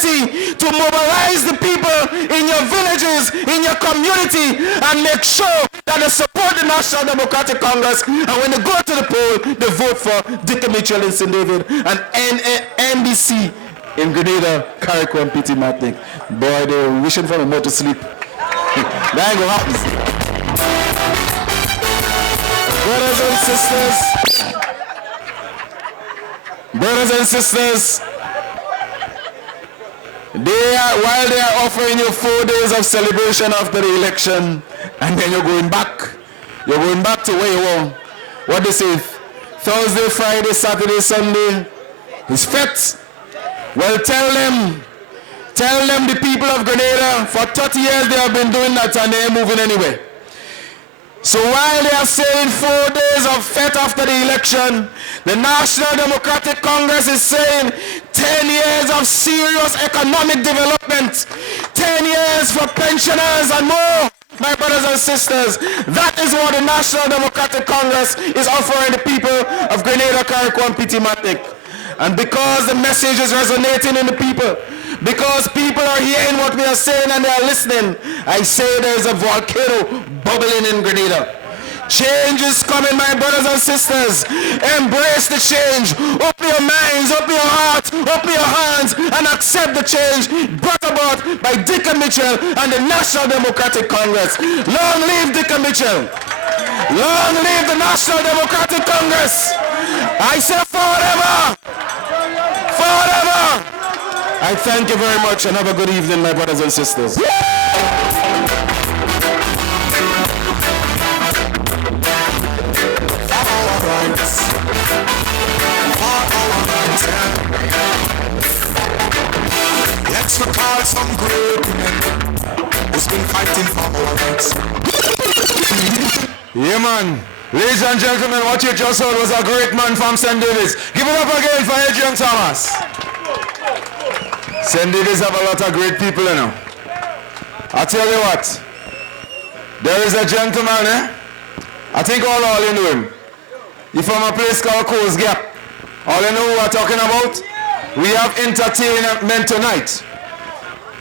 ability to mobilize the people in your villages, in your community, and make sure that they support the National Democratic Congress, and when they go to the poll, they vote for Dick Mitchell in St David and NDC in Grenada, Corinth Junction, Matnik. Boy, they're wishing for more to sleep. That ain't gonna happen. Brothers and sisters, while they are offering you 4 days of celebration after the election, and then you're going back to where you were. What they say, Thursday, Friday, Saturday, Sunday is fete. Well, tell them the people of Grenada, for 30 years they have been doing that and they ain't moving anywhere. So while they are saying 4 days of fete after the election, the National Democratic Congress is saying 10 years of serious economic development, 10 years for pensioners and more. My brothers and sisters, that is what the National Democratic Congress is offering the people of Grenada, Corinth, Piti, Matnik. And because the message is resonating in the people, because people are hearing what we are saying and they are listening, I say there's a volcano bubbling in Grenada. Change is coming, my brothers and sisters. Embrace the change. Open your minds, open your hearts, open your hands, and accept the change brought about by Dick Mitchell and the National Democratic Congress. Long live Dick Mitchell. Long live the National Democratic Congress. I say forever. Forever. I thank you very much and have a good evening, my brothers and sisters. Let's recall some great men who's been fighting for our rights. Yeah, man. Ladies and gentlemen, what you just heard was a great man from St. David's. Give it up again for Adrian Thomas. St. David's have a lot of great people, you know. I tell you what, there is a gentleman, I think all you know him. He's from a place called Coast Gap. All you know who I'm talking about? We have entertainment tonight.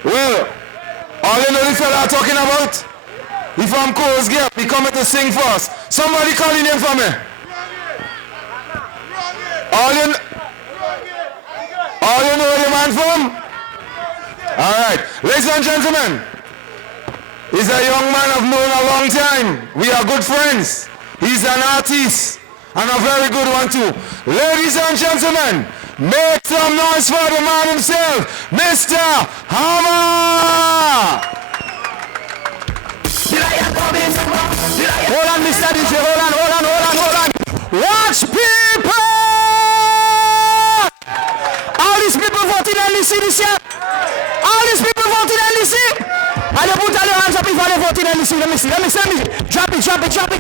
Well, all you know the fella I'm talking about? He from Coast Gap. He coming to sing for us. Somebody call his name for me. All you know where the man from? All right, ladies and gentlemen, he's a young man I've known a long time. We are good friends. He's an artist and a very good one too. Ladies and gentlemen, make some noise for the man himself, Mr. Hammer. Hold on, Mr. DJ, hold on. Watch people! All these people voted NDC this year. All these people voted NDC. And they put all your hands up if they voted NDC. Let me see. Drop it, Mr. Jump.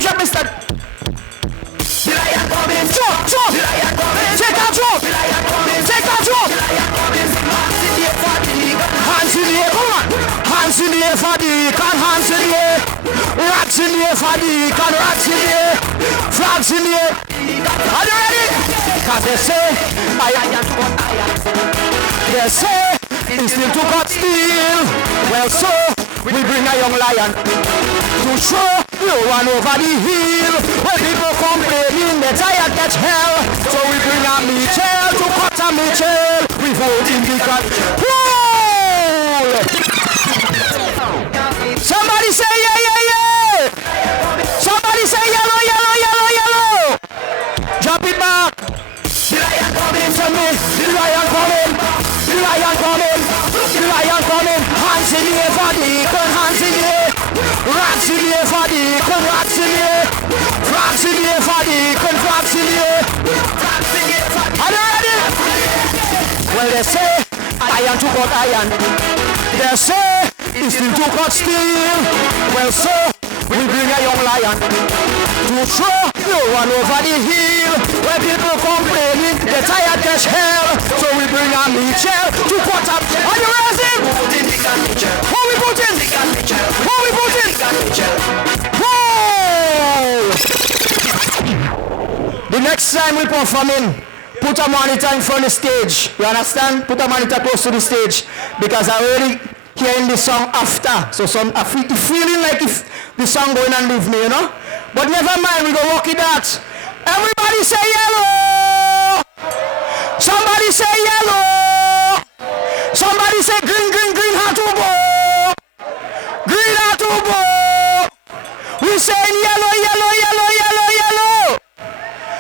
Take that jump. Hands in the air, come on. Hands in the air for the can, hands in the air. Rats in the air for the can, rats in the air. Flags in the air. Are you ready? Cause they say, it's still too got steel. Well, so we bring a young lion to show you one over the hill. When people complaining, they tired catch hell. So we bring a Mitchell to cut a Mitchell. We vote in the cut. Somebody say yeah. Somebody say yellow. Drop it back. The lion coming to me. The lion coming. Hands in the air for the gun, hands in the air. Rats in the air for the gun, rats in the air. Flags in the air for the gun, flags in the air. Are you ready? Well, they say iron to cut iron. They say it's still to cut steel. Well, so we bring a young lion to throw no one over the hill. When people complaining, they tired as hell. So we bring a Mitchell to cut up. Are you ready? Who we putting? Whoa! The next time we performing, put a monitor in front of the stage. You understand? Put a monitor close to the stage. Because I already hearing the song after. So feeling like if the song going and leave me, you know? But never mind, we go walk it out. Everybody say yellow! Somebody say yellow! Somebody say green, green, green, hatubo! Green hatubo! We saying yellow, yellow, yellow, yellow, yellow!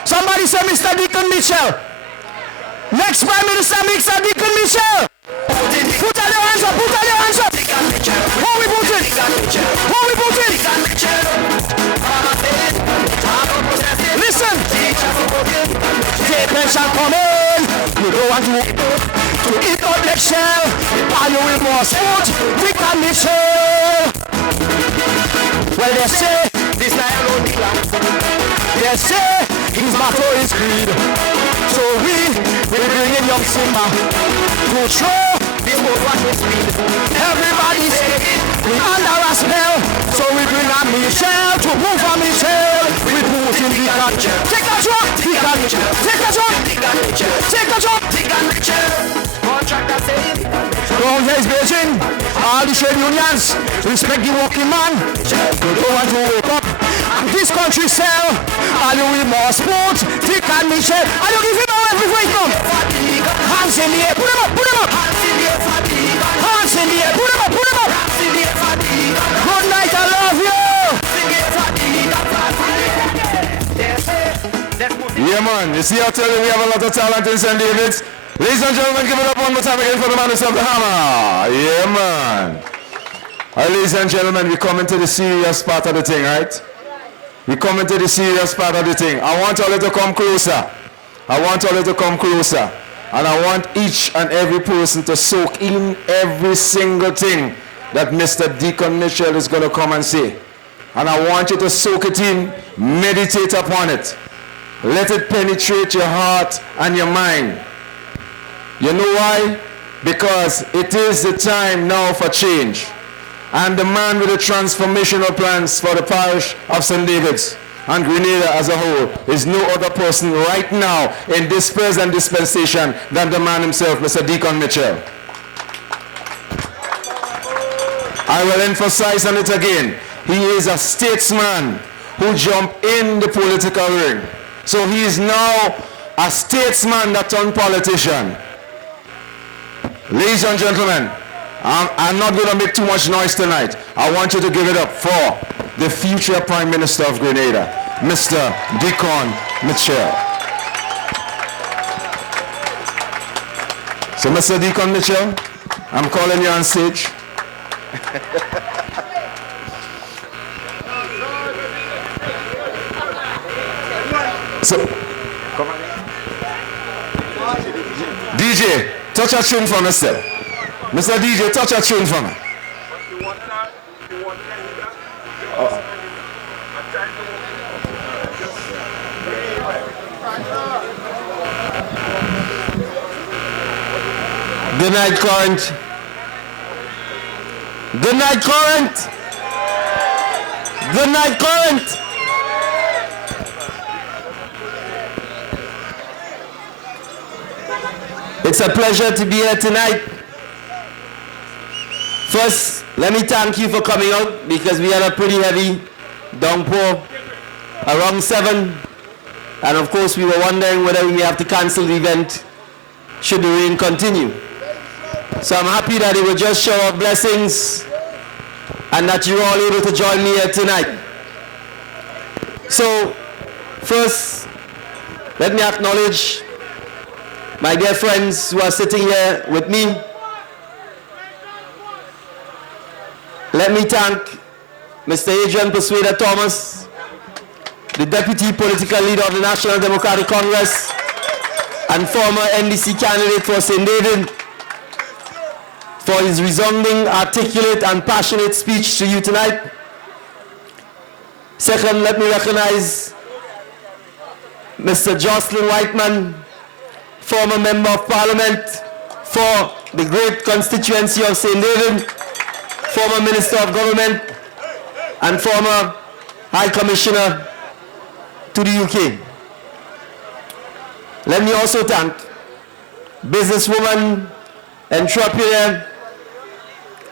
Somebody say Mr. Deacon Mitchell. Next Prime Minister, Mr. Deacon Mitchell. Put out your hands up, put out your hands up. Who we putting? Who we putting? Listen. Take pension coming. You don't want to eat up the shell. And you will more food. Deacon Mitchell. Well, they say this lion don't decline. They say his motto is greed. So we bring in young Simba to show this boat what we speed. Everybody's under a spell. So we bring a Michelle to move a Michelle. We put in the country. Take a drop, take a drop, take a drop, take a drop, take a drop. Contractor say, Crown is Beijing. All the trade unions respect the working man. You don't want to wake up. And this country sell. Are you with more sports? Thick and Michelle. Are you giving out everywhere you come? Hands in the air. Put them up, put them up. Hands in the air. Put them up, put them up. Good night, I love you. Yeah, man. You see, I tell you, we have a lot of talent in St. David. Ladies and gentlemen, give it up one more time again for the man who's of the hammer. Yeah, man. All right, ladies and gentlemen, we come into the serious part of the thing, right? We come into the serious part of the thing. I want all of you to come closer. I want all of you to come closer. And I want each and every person to soak in every single thing that Mr. Deacon Mitchell is going to come and say. And I want you to soak it in, meditate upon it. Let it penetrate your heart and your mind. You know why? Because it is the time now for change. And the man with the transformational plans for the parish of St. David's and Grenada as a whole is no other person right now in this present dispensation than the man himself, Mr. Deacon Mitchell. I will emphasize on it again. He is a statesman who jumped in the political ring. So he is now a statesman that turned politician. Ladies and gentlemen, I'm not going to make too much noise tonight. I want you to give it up for the future Prime Minister of Grenada, Mr. Deacon Mitchell. So, Mr. Deacon Mitchell, I'm calling you on stage. So, come on. DJ, touch a tune for me, sir. Mr. DJ, touch a tune for me. Good night, Corinth. Good night, Corinth. Good night, Corinth. It's a pleasure to be here tonight. First, let me thank you for coming out because we had a pretty heavy downpour around 7. And of course, we were wondering whether we may have to cancel the event should the rain continue. So I'm happy that it was just show of blessings and that you're all able to join me here tonight. So, first, let me acknowledge my dear friends who are sitting here with me. Let me thank Mr. Adrian Persuader Thomas, the Deputy Political Leader of the National Democratic Congress and former NDC candidate for St. David, for his resounding, articulate and passionate speech to you tonight. Second, let me recognize Mr. Jocelyn Whiteman, former Member of Parliament for the great constituency of St. David, former Minister of Government and former High Commissioner to the UK. Let me also thank businesswoman, entrepreneur,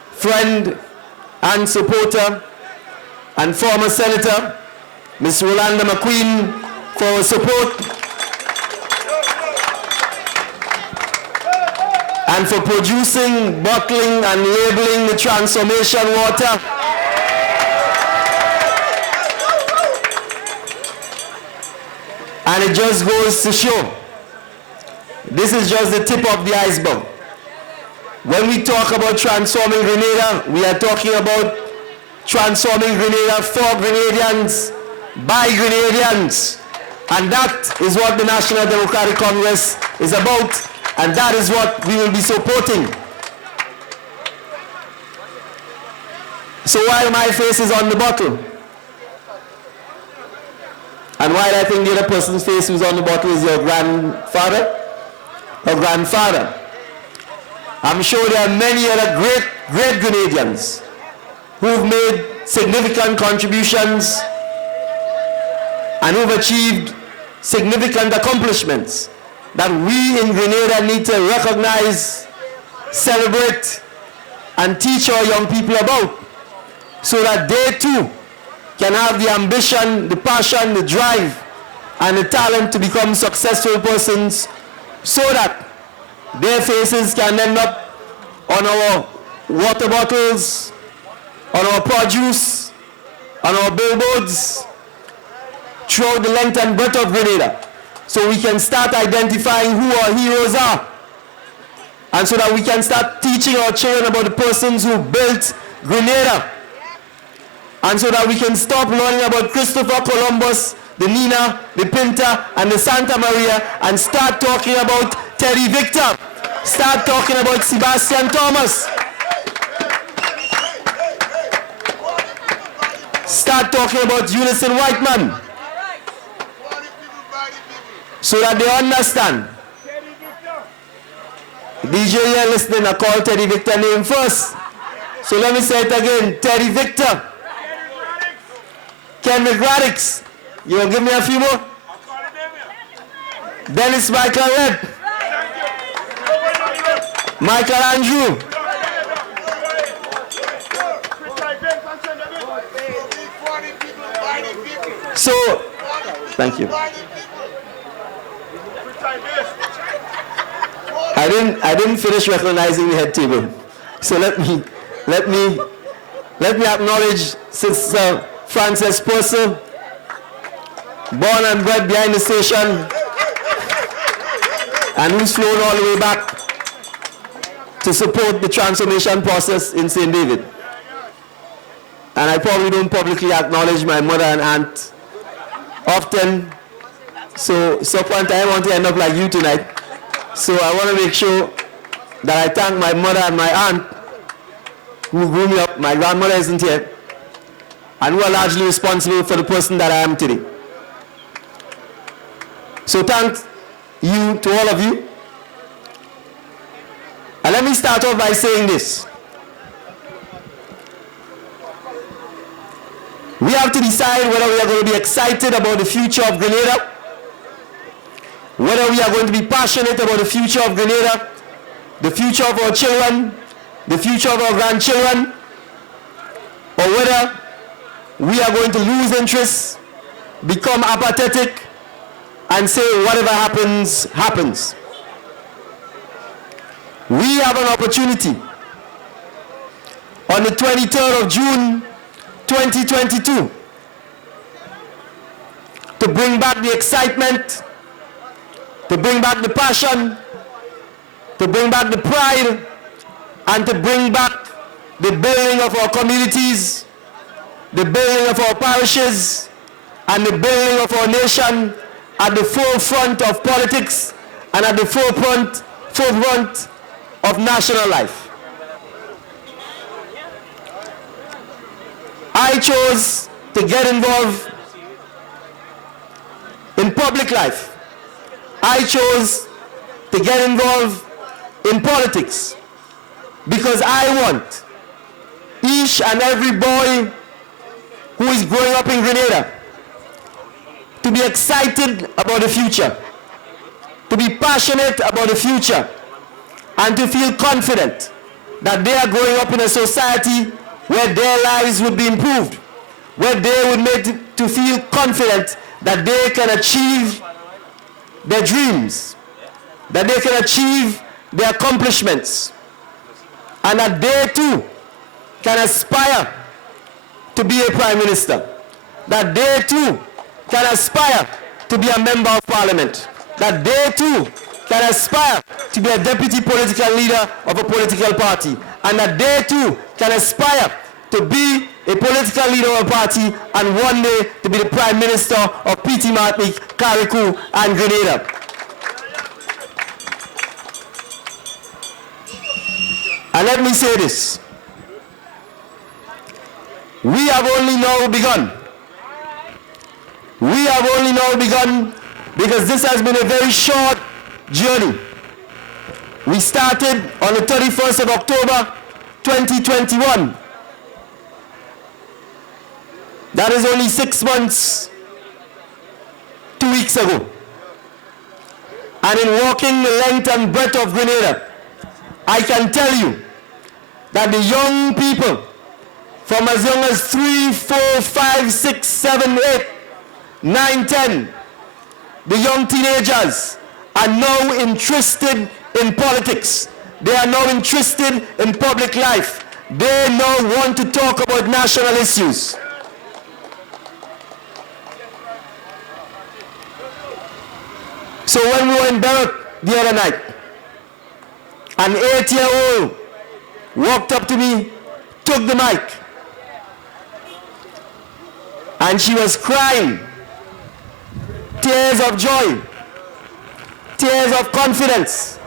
friend, and supporter, and former Senator, Ms. Rolanda McQueen, for her support and for producing, bottling, and labeling the transformation water. And it just goes to show, this is just the tip of the iceberg. When we talk about transforming Grenada, we are talking about transforming Grenada for Grenadians, by Grenadians. And that is what the National Democratic Congress is about, and that is what we will be supporting. So while my face is on the bottle, and while I think the other person's face who's on the bottle is your grandfather or grandfather, I'm sure there are many other great Grenadians who've made significant contributions and who've achieved significant accomplishments that we in Grenada need to recognize, celebrate, and teach our young people about, so that they too can have the ambition, the passion, the drive, and the talent to become successful persons, so that their faces can end up on our water bottles, on our produce, on our billboards, throughout the length and breadth of Grenada, so we can start identifying who our heroes are, and so that we can start teaching our children about the persons who built Grenada, and so that we can stop learning about Christopher Columbus, the Nina, the Pinta, and the Santa Maria, and start talking about Teddy Victor, start talking about Sebastian Thomas, start talking about Unison Whiteman, so that they understand. DJ here listening, I call Teddy Victor name first. So let me say it again, Teddy Victor. Ken McGradix. You will give me a few more? Dennis Michael Red. Michael Andrew. So, thank you. I didn't finish recognizing the head table. So let me acknowledge Sister Frances Purcell, born and bred behind the station, and who's flown all the way back to support the transformation process in St. David. And I probably don't publicly acknowledge my mother and aunt often, so one time I want to end up like you tonight. So I want to make sure that I thank my mother and my aunt who grew me up. My grandmother isn't here, and who are largely responsible for the person that I am today. So thank you to all of you. And let me start off by saying this. We have to decide whether we are going to be excited about the future of Grenada, whether we are going to be passionate about the future of Grenada, the future of our children, the future of our grandchildren, or whether we are going to lose interest, become apathetic, and say whatever happens, happens. We have an opportunity on the 23rd of June, 2022, to bring back the excitement, to bring back the passion, to bring back the pride, and to bring back the building of our communities, the building of our parishes, and the building of our nation at the forefront of politics and at the forefront of national life. I chose to get involved in public life. I chose to get involved in politics because I want each and every boy who is growing up in Grenada to be excited about the future. to be passionate about the future, and to feel confident that they are growing up in a society where their lives would be improved, where they would make to feel confident that they can achieve their dreams, that they can achieve their accomplishments, and that they too can aspire to be a prime minister, that they too can aspire to be a member of parliament, that they too can aspire to be a deputy political leader of a political party, and that they too can aspire to be a political leader of a party and one day to be the prime minister of P.T. Martinique, Carriacou, and Grenada. And let me say this. We have only now begun. We have only now begun because this has been a very short journey. We started on the 31st of October 2021. That is only 6 months, 2 weeks ago. And in walking the length and breadth of Grenada, I can tell you that the young people from as young as 3, 4, 5, 6, 7, 8, 9, 10, the young teenagers are now interested in politics. They are now interested in public life. They now want to talk about national issues. So when we were in Barrack the other night, an 8-year-old walked up to me, took the mic, and she was crying, tears of joy, tears of confidence,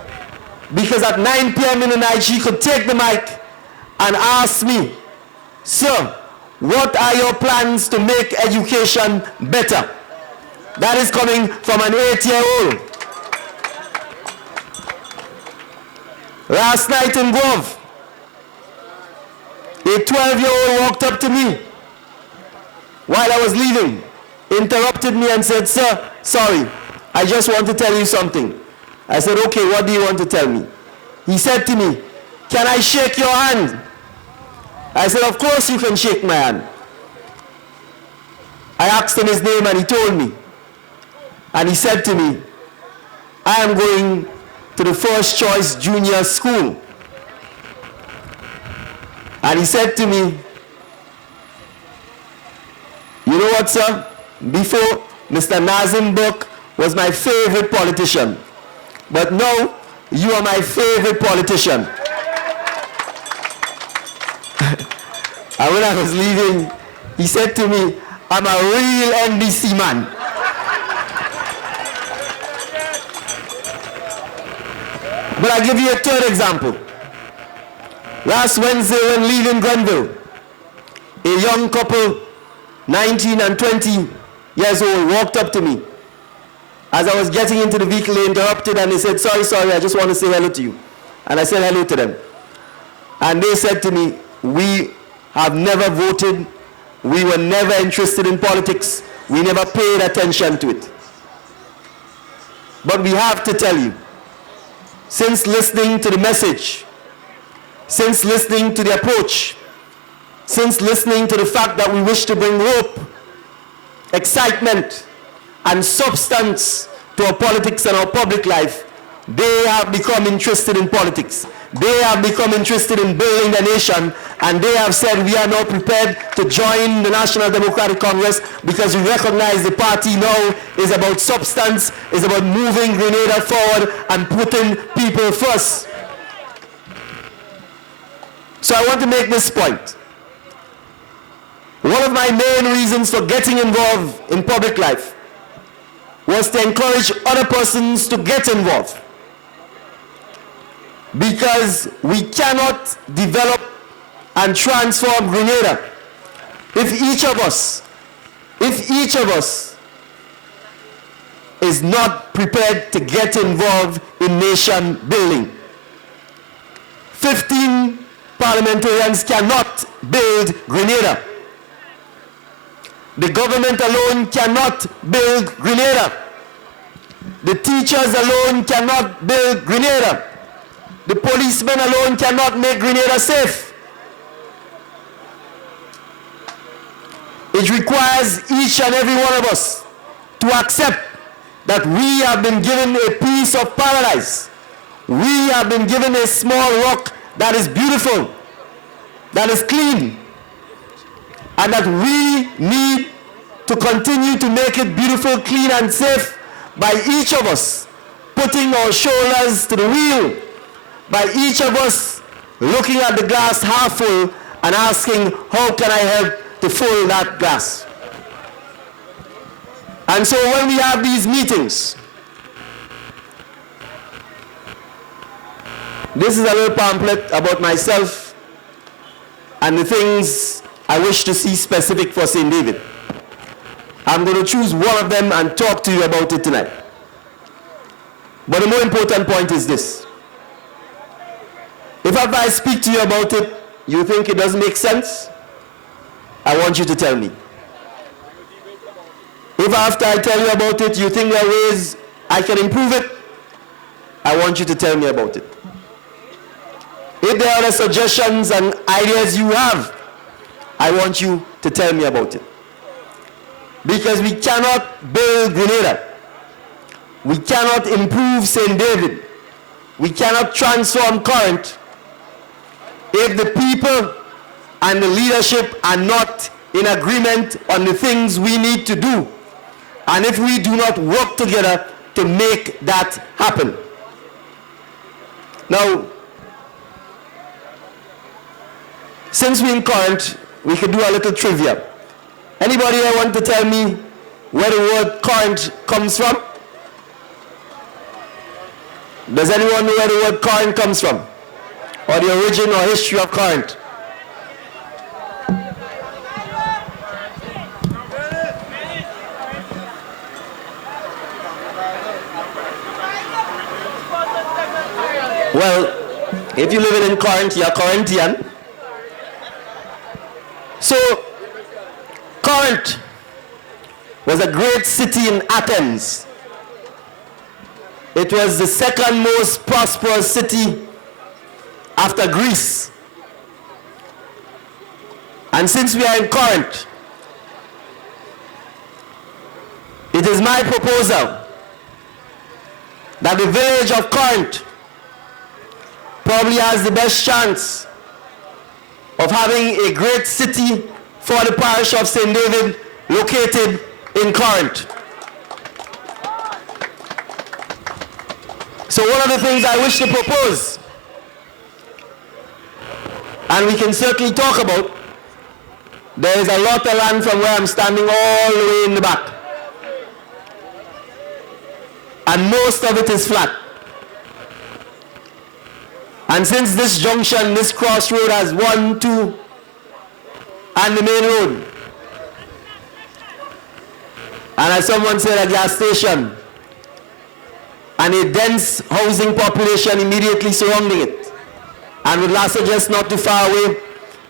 because at 9 p.m. in the night she could take the mic and ask me, "Sir, what are your plans to make education better?" That is coming from an 8-year-old. Last night in Grove, a 12-year-old walked up to me while I was leaving, interrupted me and said, "Sir, sorry, I just want to tell you something." I said, "Okay, what do you want to tell me?" He said to me, "Can I shake your hand?" I said, "Of course you can shake my hand." I asked him his name and he told me. And he said to me, "I am going to the First Choice Junior School." And he said to me, "You know what, sir? Before, Mr. Nazim Burke was my favorite politician. But now, you are my favorite politician." And when I was leaving, he said to me, "I'm a real NDC man." But I'll give you a third example. Last Wednesday when leaving Grenville, a young couple, 19 and 20 years old, walked up to me. As I was getting into the vehicle, they interrupted and they said, sorry, I just want to say hello to you." And I said hello to them. And they said to me, "We have never voted. We were never interested in politics. We never paid attention to it. But we have to tell you, since listening to the message, since listening to the approach, since listening to the fact that we wish to bring hope, excitement, and substance to our politics and our public life, they have become interested in politics. They have become interested in building the nation, and they have said, "We are now prepared to join the National Democratic Congress because we recognize the party now is about substance, is about moving Grenada forward and putting people first." So I want to make this point. One of my main reasons for getting involved in public life was to encourage other persons to get involved. Because we cannot develop and transform Grenada if each of us is not prepared to get involved in nation building. 15 parliamentarians cannot build Grenada. The government alone cannot build Grenada. The teachers alone cannot build Grenada. The policemen alone cannot make Grenada safe. It requires each and every one of us to accept that we have been given a piece of paradise. We have been given a small rock that is beautiful, that is clean, and that we need to continue to make it beautiful, clean, and safe by each of us putting our shoulders to the wheel, by each of us looking at the glass half full and asking, how can I help to fill that glass? And so when we have these meetings, this is a little pamphlet about myself and the things I wish to see specific for St. David. I'm going to choose one of them and talk to you about it tonight. But the more important point is this. If I speak to you about it, you think it doesn't make sense, I want you to tell me. If after I tell you about it, you think there are ways I can improve it, I want you to tell me about it. If there are other suggestions and ideas you have, I want you to tell me about it. Because we cannot build Grenada. We cannot improve St. David. We cannot transform Corinth if the people and the leadership are not in agreement on the things we need to do, and if we do not work together to make that happen. Now, since we're in Corinth, we could do a little trivia. Anybody here want to tell me where the word Corinth comes from? Does anyone know where the word Corinth comes from? Or the origin or history of Corinth? Well, if you live in Corinth, you're Corinthian. So, Corinth was a great city in Athens. It was the second most prosperous city after Greece. And since we are in Corinth, it is my proposal that the village of Corinth probably has the best chance of having a great city for the parish of St. David located in Corinth. So one of the things I wish to propose, and we can certainly talk about, there is a lot of land from where I'm standing all the way in the back. And most of it is flat. And since this junction, this crossroad has 1, 2, and the main road, and as someone said, a gas station, and a dense housing population immediately surrounding it, and with Lassa just not too far away,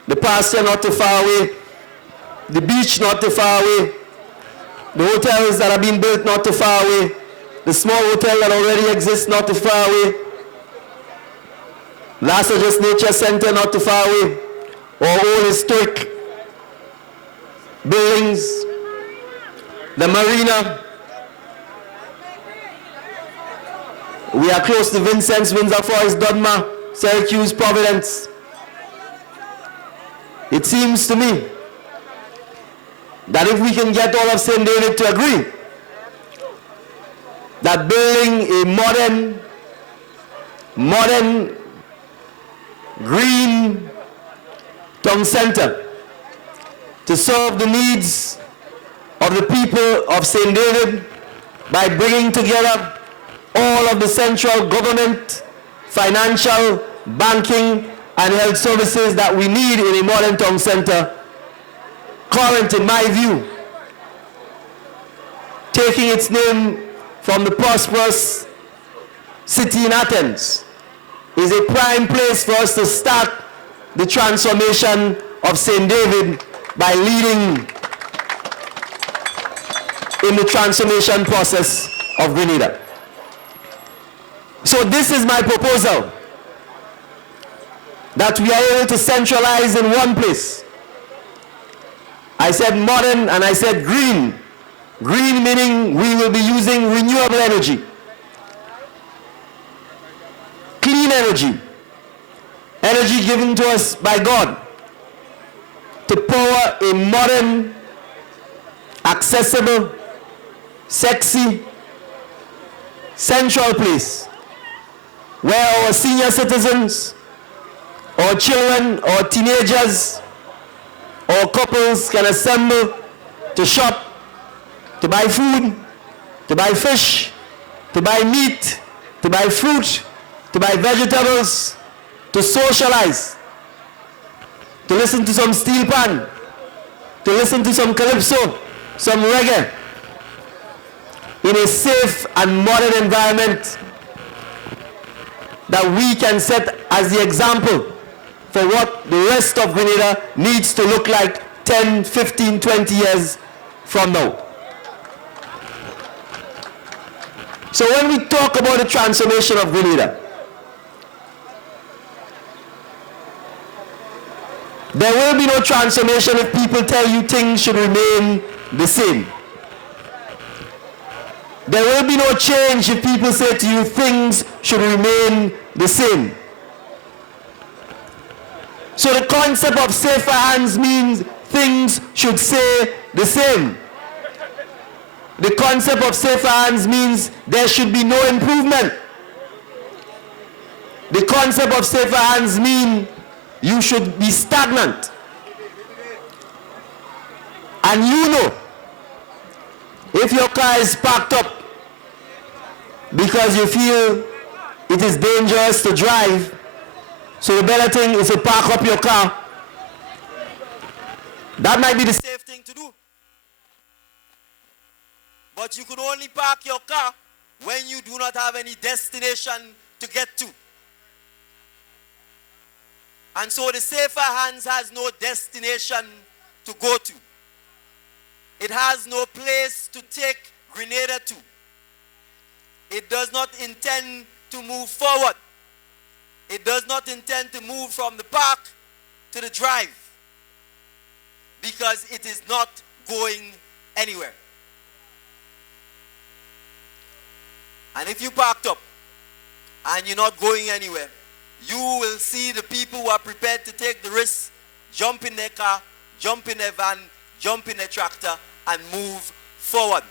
the pasture not too far away, the beach not too far away, the hotels that are being built not too far away, the small hotel that already exists not too far away, Lassa just Nature Center not too far away, or old historic buildings, the marina. We are close to Vincennes, Windsor Forest, Dudma, Syracuse, Providence. It seems to me that if we can get all of St. David to agree that building a modern green town center to serve the needs of the people of St. David by bringing together all of the central government, financial, banking, and health services that we need in a modern town center. Corinth, in my view, taking its name from the prosperous city in Athens, is a prime place for us to start the transformation of St. David by leading in the transformation process of Grenada. So this is my proposal, that we are able to centralize in one place. I said modern and I said green. Green meaning we will be using renewable energy, clean energy, energy given to us by God to power a modern, accessible, sexy, central place where our senior citizens, or children, or teenagers, or couples can assemble to shop, to buy food, to buy fish, to buy meat, to buy fruit, to buy vegetables, to socialize, to listen to some steel pan, to listen to some calypso, some reggae, in a safe and modern environment that we can set as the example for what the rest of Grenada needs to look like 10, 15, 20 years from now. So when we talk about the transformation of Grenada, there will be no transformation if people tell you things should remain the same. There will be no change if people say to you things should remain the same. So the concept of safer hands means things should stay the same. The concept of safer hands means there should be no improvement. The concept of safer hands means you should be stagnant. And you know, if your car is parked up because you feel it is dangerous to drive, so the better thing is to park up your car. That might be the safe thing to do. But you could only park your car when you do not have any destination to get to. And so the safer hands has no destination to go to. It has no place to take Grenada to. It does not intend to move forward. It does not intend to move from the park to the drive, because it is not going anywhere. And if you parked up and you're not going anywhere, you will see the people who are prepared to take the risk, jump in their car, jump in their van, jump in their tractor, and move forward.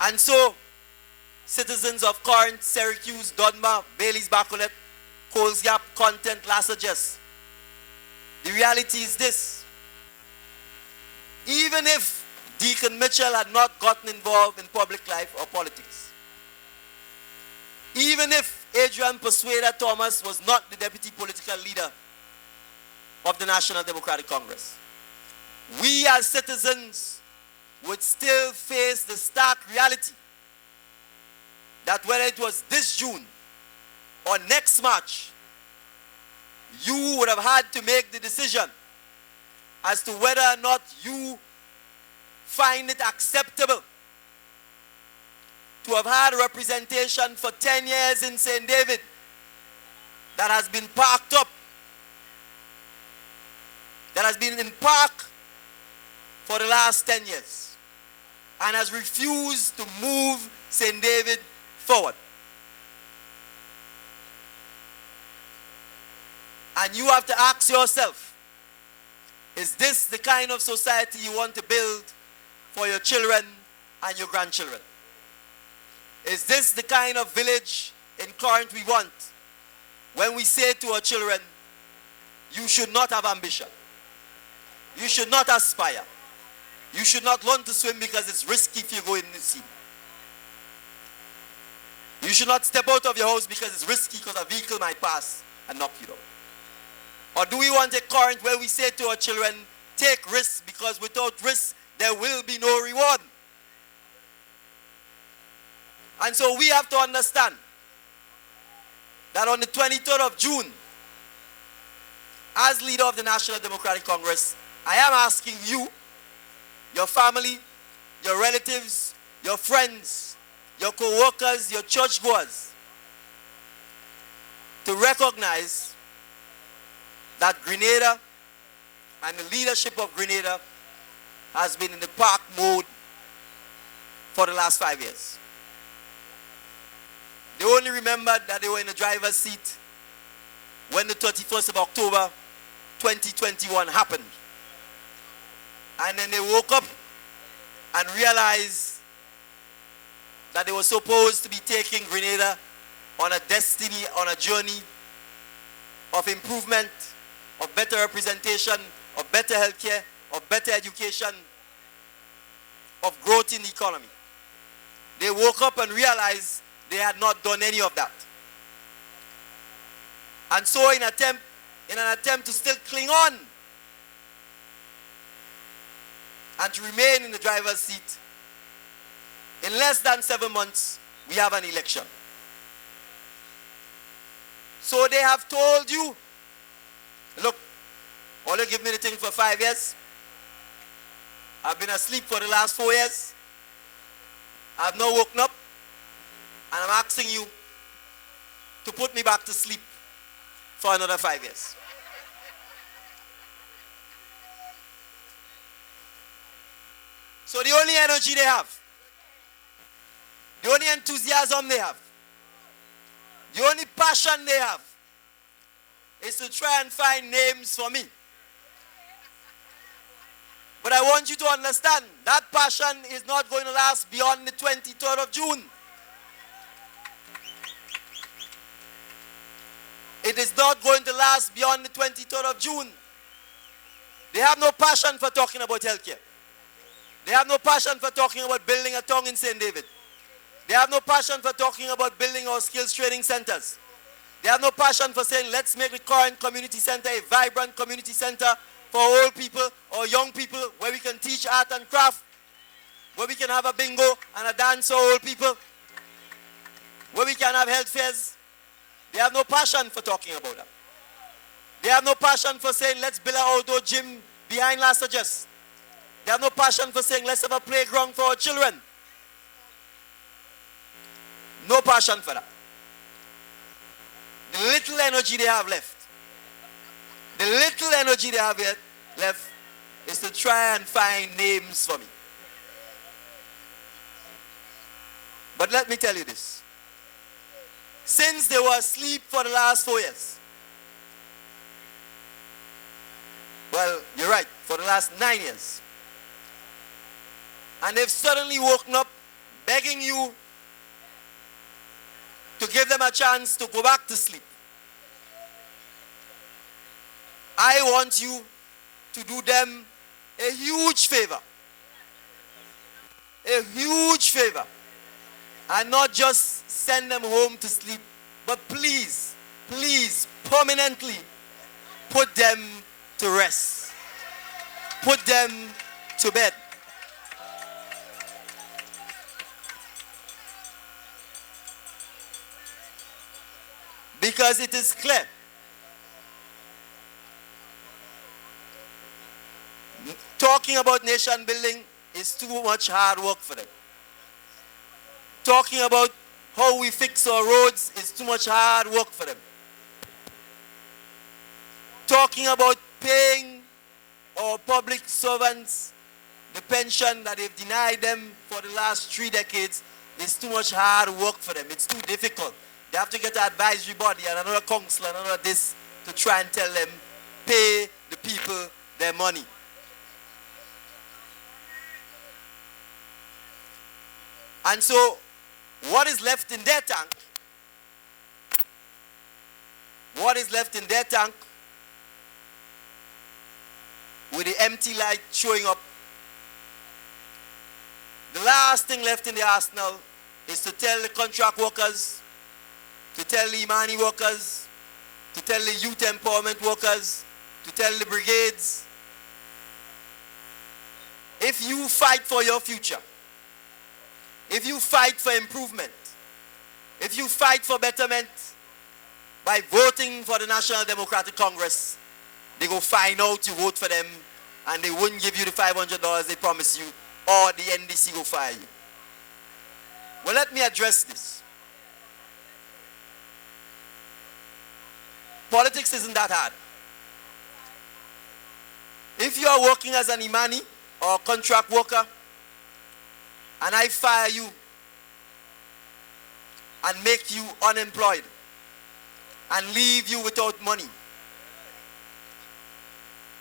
And so, citizens of Corinth, Syracuse, Dunbar, Bailey's, Bacolet, Coles Gap, Content, Lassages, the reality is this: even if Deacon Mitchell had not gotten involved in public life or politics, even if Adrian Persuader Thomas was not the deputy political leader of the National Democratic Congress, we as citizens would still face the stark reality that whether it was this June or next March, you would have had to make the decision as to whether or not you find it acceptable to have had representation for 10 years in St. David that has been parked up, that has been in park for the last 10 years and has refused to move St. David forward. And you have to ask yourself, is this the kind of society you want to build for your children and your grandchildren? Is this the kind of village in Corinth we want when we say to our children, you should not have ambition, you should not aspire, you should not learn to swim because it's risky if you go in the sea, you should not step out of your house because it's risky because a vehicle might pass and knock you down? Or do we want a Corinth where we say to our children, take risks because without risk there will be no reward? And so we have to understand that on the 23rd of June, as leader of the National Democratic Congress, I am asking you, your family, your relatives, your friends, your co-workers, your churchgoers, to recognize that Grenada and the leadership of Grenada has been in the park mode for the last 5 years. They only remembered that they were in the driver's seat when the 31st of October 2021 happened. And then they woke up and realized that they were supposed to be taking Grenada on a destiny, on a journey of improvement, of better representation, of better healthcare, of better education, of growth in the economy. They woke up and realized they had not done any of that. And so in an attempt to still cling on and to remain in the driver's seat, in less than 7 months, we have an election. So they have told you, look, all you give me the thing for 5 years. I've been asleep for the last 4 years. I've not woken up. And I'm asking you to put me back to sleep for another 5 years. So the only energy they have, the only enthusiasm they have, the only passion they have is to try and find names for me. But I want you to understand that passion is not going to last beyond the 23rd of June. It is not going to last beyond the 23rd of June. They have no passion for talking about healthcare. They have no passion for talking about building a tongue in St. David. They have no passion for talking about building our skills training centers. They have no passion for saying, let's make the Corinth Community Center a vibrant community center for old people or young people, where we can teach art and craft, where we can have a bingo and a dance for old people, where we can have health fairs. They have no passion for talking about that. They have no passion for saying, let's build an outdoor gym behind Las Vegas. They have no passion for saying, let's have a playground for our children. No passion for that. The little energy they have left, the little energy they have left is to try and find names for me. But let me tell you this. Since they were asleep for the last 4 years, well, you're right, for the last 9 years, and they've suddenly woken up begging you to give them a chance to go back to sleep. I want you to do them a huge favor. A huge favor. And not just send them home to sleep, but please, please, permanently put them to rest. Put them to bed. Because it is clear talking about nation building is too much hard work for them. Talking about how we fix our roads is too much hard work for them. Talking about paying our public servants the pension that they've denied them for the last 3 decades is too much hard work for them. It's too difficult. They have to get an advisory body and another council and another this to try and tell them, pay the people their money. And so, what is left in their tank? What is left in their tank with the empty light showing up? The last thing left in the arsenal is to tell the contract workers, to tell the Imani workers, to tell the youth empowerment workers, to tell the brigades, if you fight for your future, if you fight for improvement, if you fight for betterment by voting for the National Democratic Congress, they go find out you vote for them and they wouldn't give you the $500 they promised you, or the NDC go fire you. Well, let me address this. Politics isn't that hard. If you are working as an imani or contract worker, and I fire you and make you unemployed and leave you without money,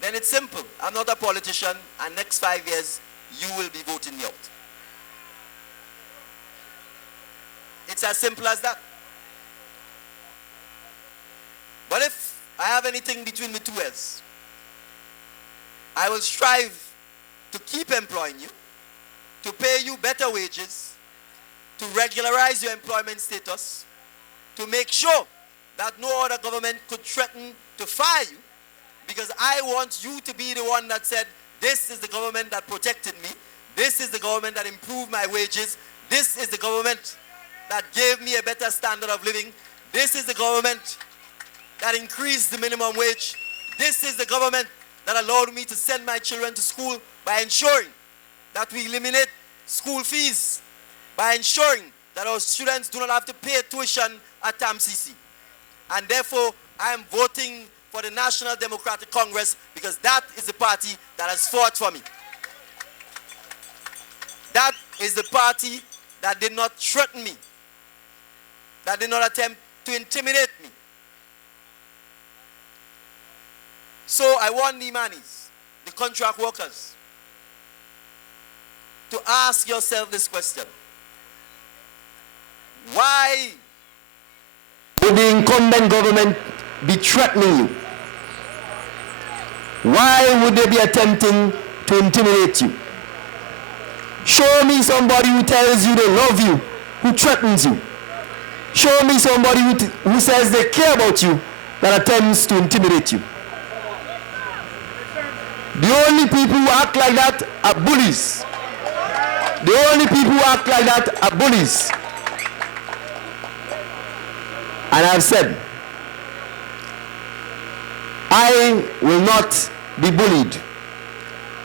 then it's simple. I'm not a politician, and next 5 years, you will be voting me out. It's as simple as that. But if I have anything between the 2 ears, I will strive to keep employing you, to pay you better wages, to regularize your employment status, to make sure that no other government could threaten to fire you, because I want you to be the one that said, this is the government that protected me, this is the government that improved my wages, this is the government that gave me a better standard of living, this is the government that increased the minimum wage, this is the government that allowed me to send my children to school by ensuring that we eliminate school fees, by ensuring that our students do not have to pay tuition at TAMCC. And therefore, I am voting for the National Democratic Congress because that is the party that has fought for me. That is the party that did not threaten me, that did not attempt to intimidate me. So I want the Imanis, the contract workers, to ask yourself this question. Why would the incumbent government be threatening you? Why would they be attempting to intimidate you? Show me somebody who tells you they love you, who threatens you. Show me somebody who says they care about you, that attempts to intimidate you. The only people who act like that are bullies. The only people who act like that are bullies. And I've said, I will not be bullied.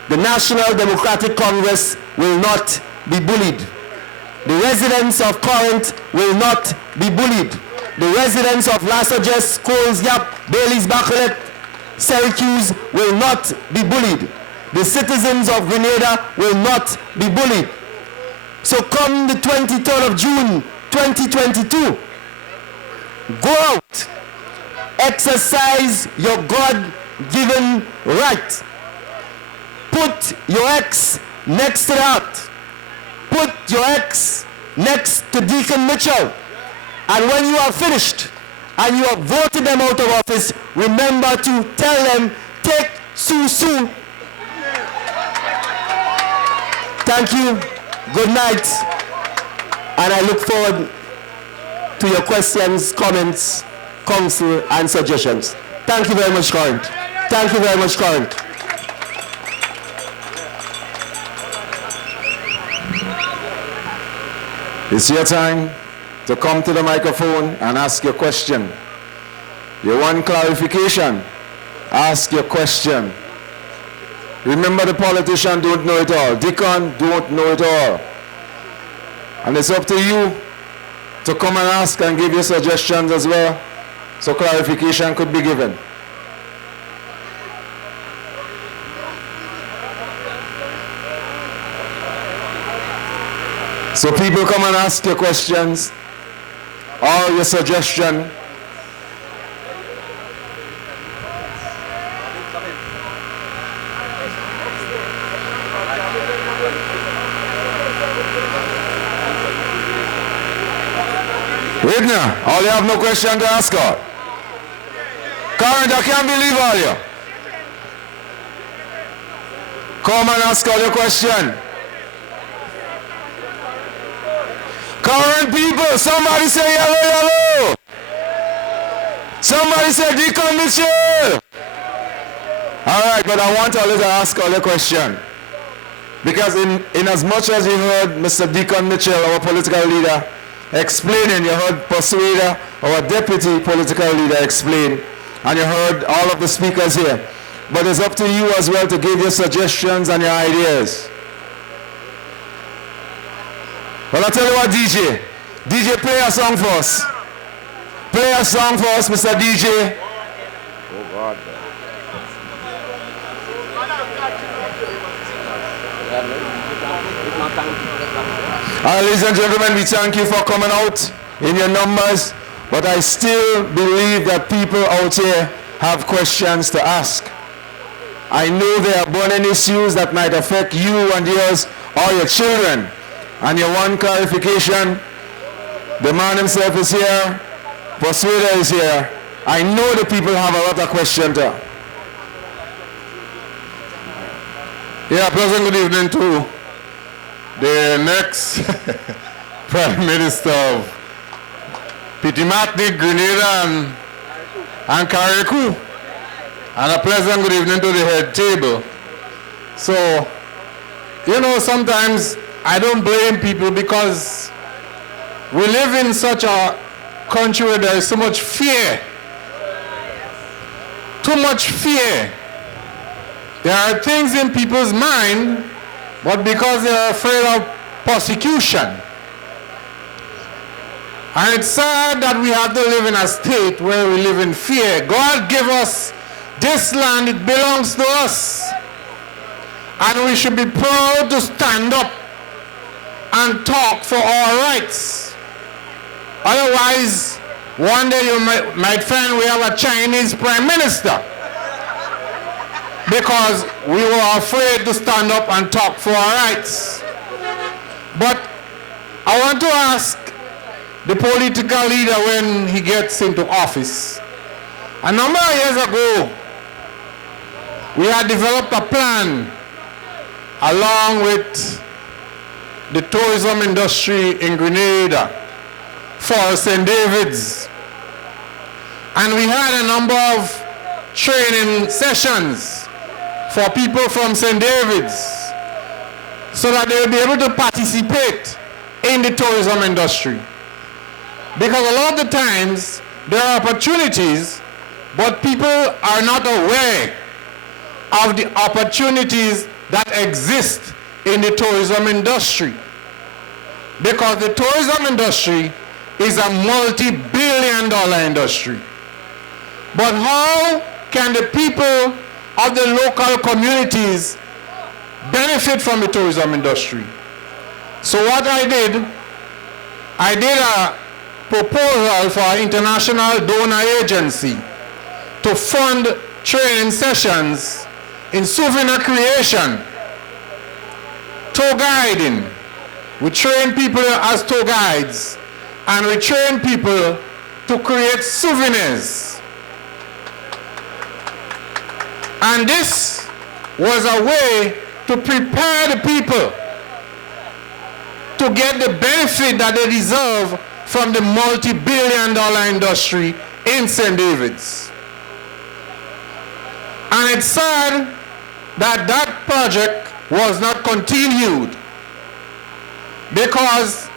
The National Democratic Congress will not be bullied. The residents of Corinth will not be bullied. The residents of Lassages, Coles Gap, Bailey's Bachelet, Syracuse will not be bullied. The citizens of Grenada will not be bullied. So come the 23rd of June, 2022, go out, exercise your God-given right. Put your ex next to that. Put your ex next to Deacon Mitchell. And when you are finished and you have voted them out of office, remember to tell them, take Susu. Thank you. Good night. And I look forward to your questions, comments, counsel, and suggestions. Thank you very much, Corinth. Thank you very much, Corinth. It's your time to come to the microphone and ask your question. You want clarification? Ask your question. Remember, the politician don't know it all. Deacon don't know it all. And it's up to you to come and ask and give your suggestions as well, so clarification could be given. So people come and ask your questions or your suggestion. Widner, all you have no question to ask her. Corinth, I can't believe all you. Come and ask all your question. Corinth people, somebody say hello, hello. Somebody say Deacon Mitchell. All right, but I want all you to ask all your question. Because in as much as you heard Mr. Deacon Mitchell, our political leader, explaining, you heard Persuader, our deputy political leader, explain, and you heard all of the speakers here. But it's up to you as well to give your suggestions and your ideas. Well, I'll tell you what, DJ. DJ, play a song for us. Play a song for us, Mr. DJ. Oh, God. Ladies and gentlemen, we thank you for coming out in your numbers, but I still believe that people out here have questions to ask. I know there are burning issues that might affect you and yours or your children. And your one clarification, the man himself is here, Persuader is here. I know the people have a lot of questions. Yeah, pleasant good evening to the next Prime Minister of Pitimatnik, Grenada and Carriacou. And a pleasant good evening to the head table. So, you know, sometimes I don't blame people because we live in such a country where there is so much fear. Too much fear. There are things in people's mind, but because they are afraid of persecution. And it's sad that we have to live in a state where we live in fear. God gave us this land, it belongs to us. And we should be proud to stand up and talk for our rights. Otherwise, one day you might find we have a Chinese Prime Minister because we were afraid to stand up and talk for our rights. But I want to ask the political leader when he gets into office. A number of years ago, we had developed a plan along with the tourism industry in Grenada for St. David's. And we had a number of training sessions for people from St. David's so that they will be able to participate in the tourism industry. Because a lot of the times there are opportunities, but people are not aware of the opportunities that exist in the tourism industry. Because the tourism industry is a multi-billion-dollar industry. But how can the people of the local communities benefit from the tourism industry? So what I did a proposal for an international donor agency to fund training sessions in souvenir creation, tour guiding. We train people as tour guides, and we train people to create souvenirs. And this was a way to prepare the people to get the benefit that they deserve from the multi-billion-dollar industry in St. David's. And it's sad that that project was not continued because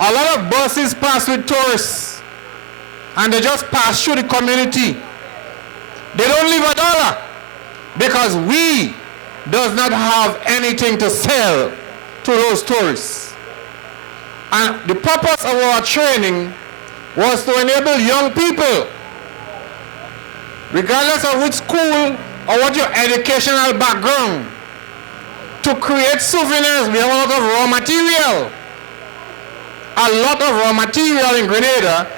a lot of buses pass with tourists and they just pass through the community. They don't leave a dollar because we does not have anything to sell to those tourists. And the purpose of our training was to enable young people, regardless of which school or what your educational background, to create souvenirs. We have a lot of raw material. A lot of raw material in Grenada